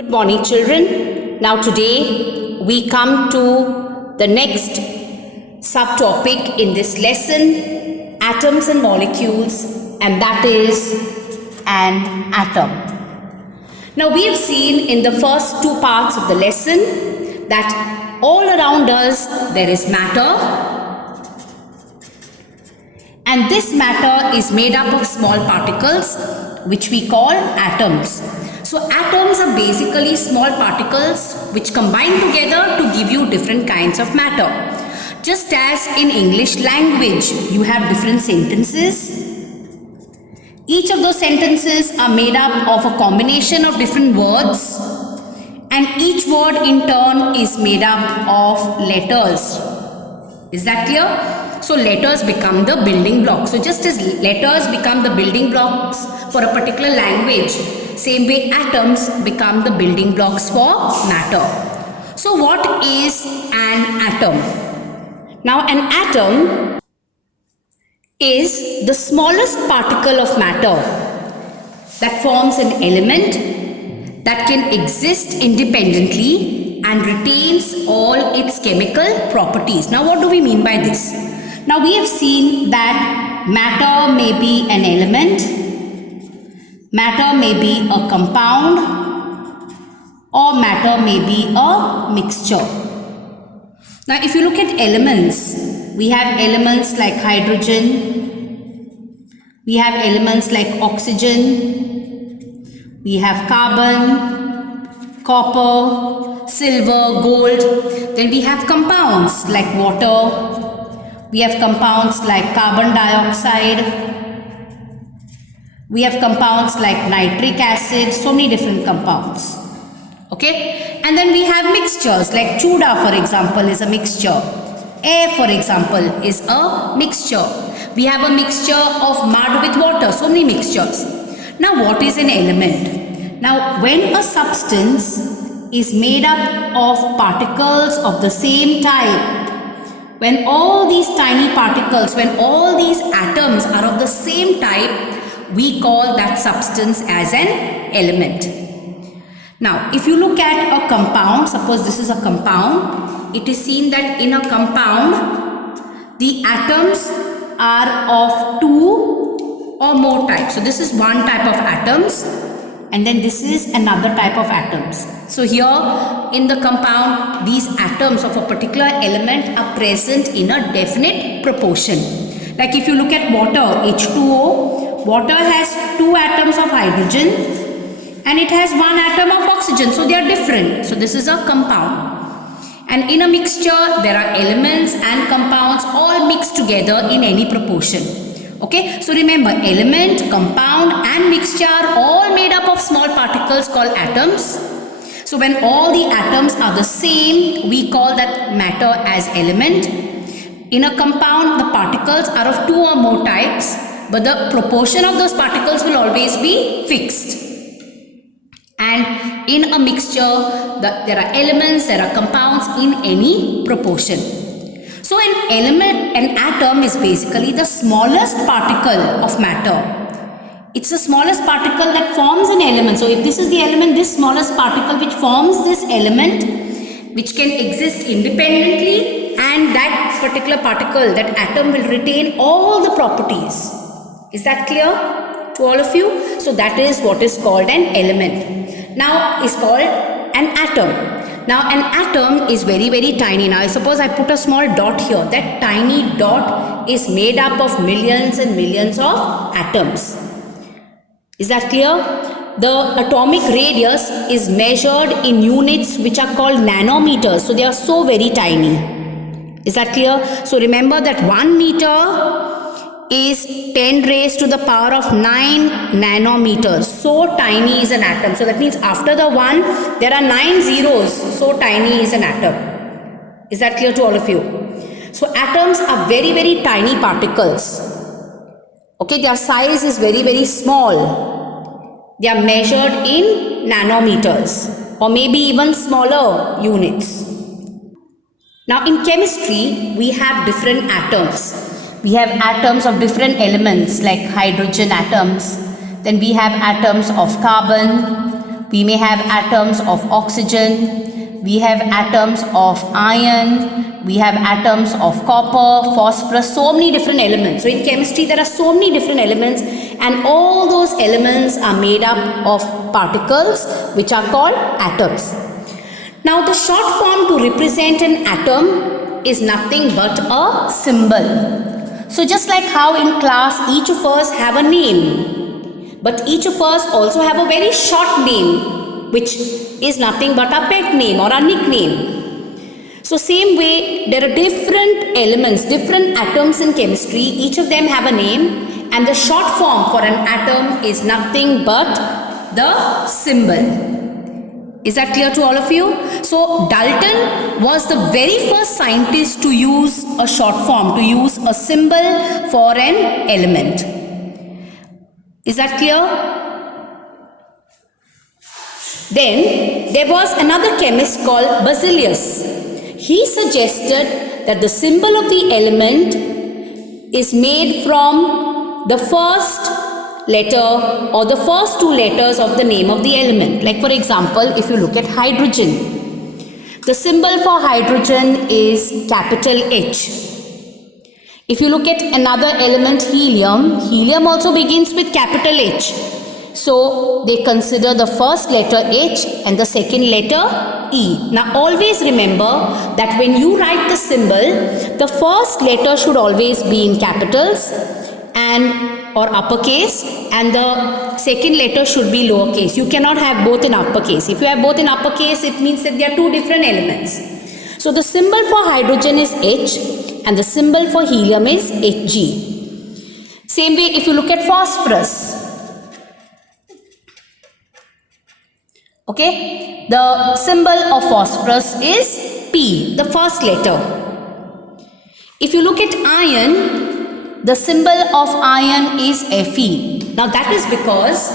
Good morning, children. Now today we come to the next subtopic in this lesson, atoms and molecules, and that is an atom. Now we have seen in the first two parts of the lesson that all around us there is matter, and this matter is made up of small particles which we call atoms. So atoms are basically small particles which combine together to give you different kinds of matter. Just as in English language, you have different sentences. Each of those sentences are made up of a combination of different words, and each word in turn is made up of letters. Is that clear? So letters become the building blocks. So just as letters become the building blocks for a particular language, same way atoms become the building blocks for matter. So what is an atom? Now an atom is the smallest particle of matter that forms an element that can exist independently and retains all its chemical properties. Now what do we mean by this? Now we have seen that matter may be an element, matter may be a compound, or matter may be a mixture. Now if you look at elements, we have elements like hydrogen, we have elements like oxygen, we have carbon, copper, silver, gold. Then we have compounds like water, we have compounds like carbon dioxide, we have compounds like nitric acid, so many different compounds. Okay, and then we have mixtures like Chuda, for example, is a mixture. Air, for example, is a mixture. We have a mixture of mud with water, so many mixtures. Now what is an element? Now when a substance is made up of particles of the same type, when all these tiny particles, when all these atoms are of the same type, we call that substance as an element. Now, if you look at a compound, suppose this is a compound, it is seen that in a compound, the atoms are of two or more types. So, this is one type of atoms, and then this is another type of atoms. So, here in the compound, these atoms of a particular element are present in a definite proportion. Like if you look at water, H2O, water has two atoms of hydrogen and it has one atom of oxygen. So they are different. So this is a compound. And in a mixture, there are elements and compounds all mixed together in any proportion. Okay. So remember, element, compound and mixture are all made up of small particles called atoms. So when all the atoms are the same, we call that matter as element. In a compound, the particles are of two or more types, but the proportion of those particles will always be fixed. And in a mixture, there are elements, there are compounds in any proportion. So an atom is basically the smallest particle of matter. It's the smallest particle that forms an element. So if this is the element, this smallest particle which forms this element, which can exist independently, and that particular particle, that atom will retain all the properties. Is that clear to all of you? So that is what is called an element. Now is called an atom. Now an atom is very, very tiny. Now suppose I put a small dot here. That tiny dot is made up of millions and millions of atoms. Is that clear? The atomic radius is measured in units which are called nanometers. So they are so very tiny. Is that clear? So remember that 1 meter is 10 raised to the power of 9 nanometers. So tiny is an atom. So that means after the 1, there are 9 zeros. So tiny is an atom. Is that clear to all of you? So atoms are very, very tiny particles. Okay, their size is very, very small. They are measured in nanometers or maybe even smaller units. Now in chemistry, we have different atoms. We have atoms of different elements like hydrogen atoms. Then we have atoms of carbon, we may have atoms of oxygen, we have atoms of iron, we have atoms of copper, phosphorus, so many different elements. So in chemistry there are so many different elements, and all those elements are made up of particles which are called atoms. Now the short form to represent an atom is nothing but a symbol. So just like how in class each of us have a name, but each of us also have a very short name, which is nothing but our pet name or our nickname. So same way, there are different elements, different atoms in chemistry, each of them have a name, and the short form for an atom is nothing but the symbol. Is that clear to all of you? So Dalton was the very first scientist to use a short form, to use a symbol for an element. Is that clear? Then there was another chemist called Berzelius. He suggested that the symbol of the element is made from the first letter or the first two letters of the name of the element. Like for example, if you look at hydrogen, the symbol for hydrogen is capital H. If you look at another element, helium, helium also begins with capital H. So they consider the first letter H and the second letter E. Now always remember that when you write the symbol, the first letter should always be in capitals or uppercase, and the second letter should be lowercase. You cannot have both in uppercase. If you have both in uppercase, it means that they are two different elements. So the symbol for hydrogen is H and the symbol for helium is Hg. Same way if you look at phosphorus. Okay, the symbol of phosphorus is P, the first letter. If you look at iron, the symbol of iron is Fe. Now that is because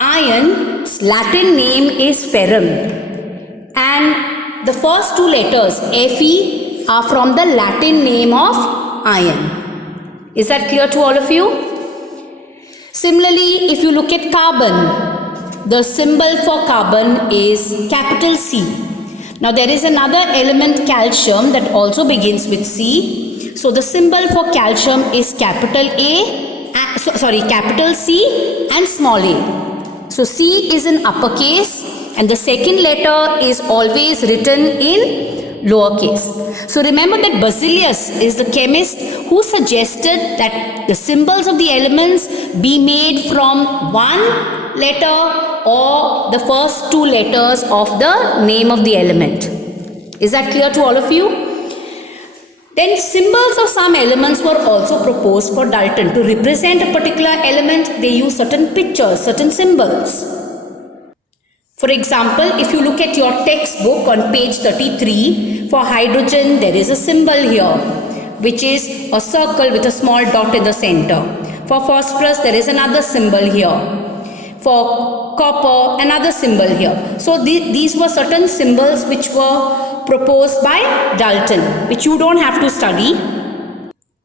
iron's Latin name is ferrum, and the first two letters Fe are from the Latin name of iron. Is that clear to all of you? Similarly, if you look at carbon, the symbol for carbon is capital C. Now there is another element, calcium, that also begins with C. So the symbol for calcium is capital C and small a. So C is in uppercase and the second letter is always written in lowercase. So remember that Berzelius is the chemist who suggested that the symbols of the elements be made from one letter or the first two letters of the name of the element. Is that clear to all of you? Then symbols of some elements were also proposed for Dalton. To represent a particular element, they use certain pictures, certain symbols. For example, if you look at your textbook on page 33, for hydrogen there is a symbol here, which is a circle with a small dot in the center. For phosphorus there is another symbol here. For copper, another symbol here. So these were certain symbols which were proposed by Dalton, which you don't have to study.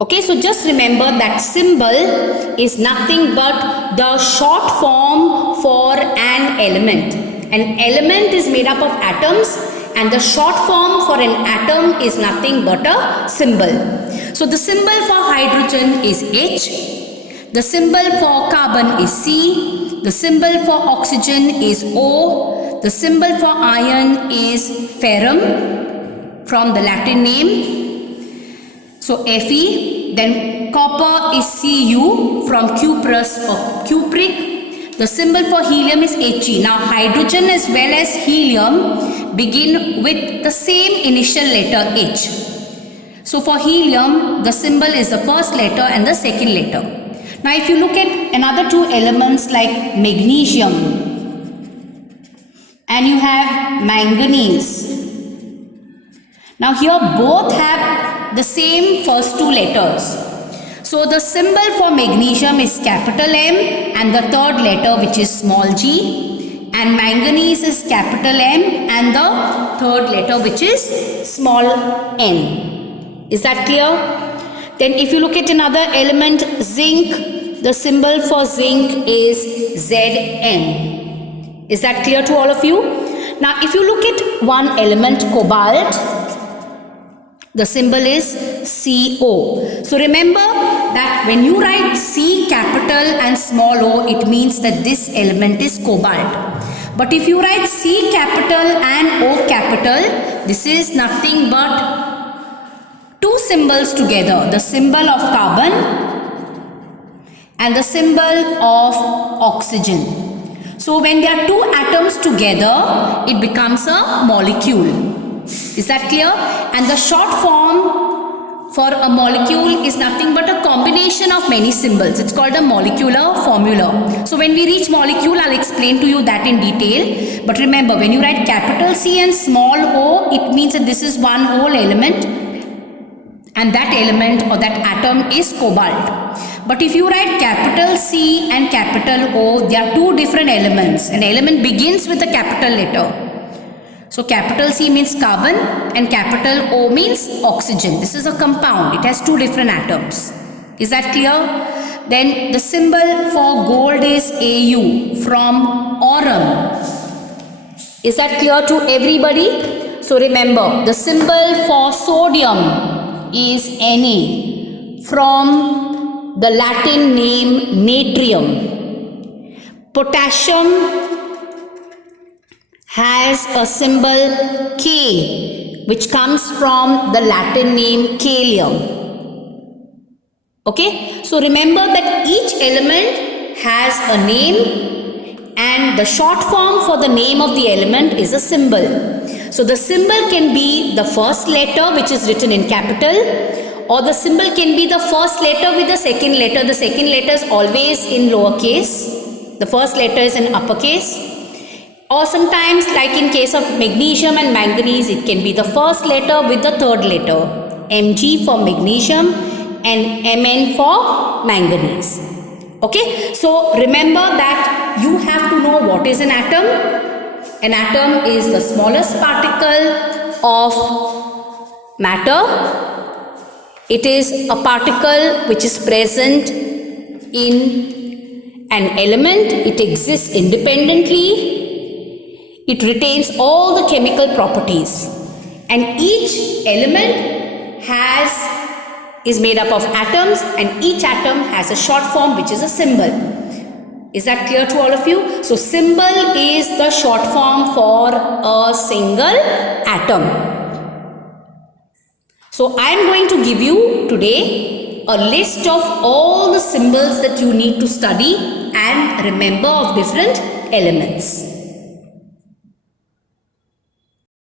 Okay, so just remember that symbol is nothing but the short form for an element. An element is made up of atoms, and the short form for an atom is nothing but a symbol. So the symbol for hydrogen is H, the symbol for carbon is C, the symbol for oxygen is O, the symbol for iron is ferrum from the Latin name, so Fe. Then copper is Cu from cuprous or cupric. The symbol for helium is He. Now hydrogen as well as helium begin with the same initial letter H. So for helium, the symbol is the first letter and the second letter. Now if you look at another two elements like magnesium and you have manganese. Now here both have the same first two letters. So the symbol for magnesium is capital M and the third letter, which is small g, and manganese is capital M and the third letter, which is small n. Is that clear? Then if you look at another element, zinc, the symbol for zinc is Zn. Is that clear to all of you? Now, if you look at one element, cobalt, the symbol is CO. So remember that when you write C capital and small o, it means that this element is cobalt. But if you write C capital and O capital, this is nothing but two symbols together. The symbol of carbon and the symbol of oxygen. So when there are two atoms together, it becomes a molecule. Is that clear? And the short form for a molecule is nothing but a combination of many symbols. It's called a molecular formula. So when we reach molecule, I'll explain to you that in detail. But remember, when you write capital C and small o, it means that this is one whole element, and that element or that atom is cobalt. But if you write capital C and capital O, they are two different elements. An element begins with a capital letter. So capital C means carbon and capital O means oxygen. This is a compound. It has two different atoms. Is that clear? Then the symbol for gold is Au from aurum. Is that clear to everybody? So remember, the symbol for sodium is Na from the Latin name natrium. Potassium has a symbol K, which comes from the Latin name kalium. Okay, so remember that each element has a name, and the short form for the name of the element is a symbol. So the symbol can be the first letter, which is written in capital, or the symbol can be the first letter with the second letter. The second letter is always in lowercase, the first letter is in uppercase. Or sometimes, like in case of magnesium and manganese, it can be the first letter with the third letter. Mg for magnesium and Mn for manganese. Okay, so remember that you have to know what is an atom. An atom is the smallest particle of matter. It is a particle which is present in an element. It exists independently. It retains all the chemical properties, and each element is made up of atoms, and each atom has a short form which is a symbol. Is that clear to all of you? So symbol is the short form for a single atom. So I am going to give you today a list of all the symbols that you need to study and remember of different elements.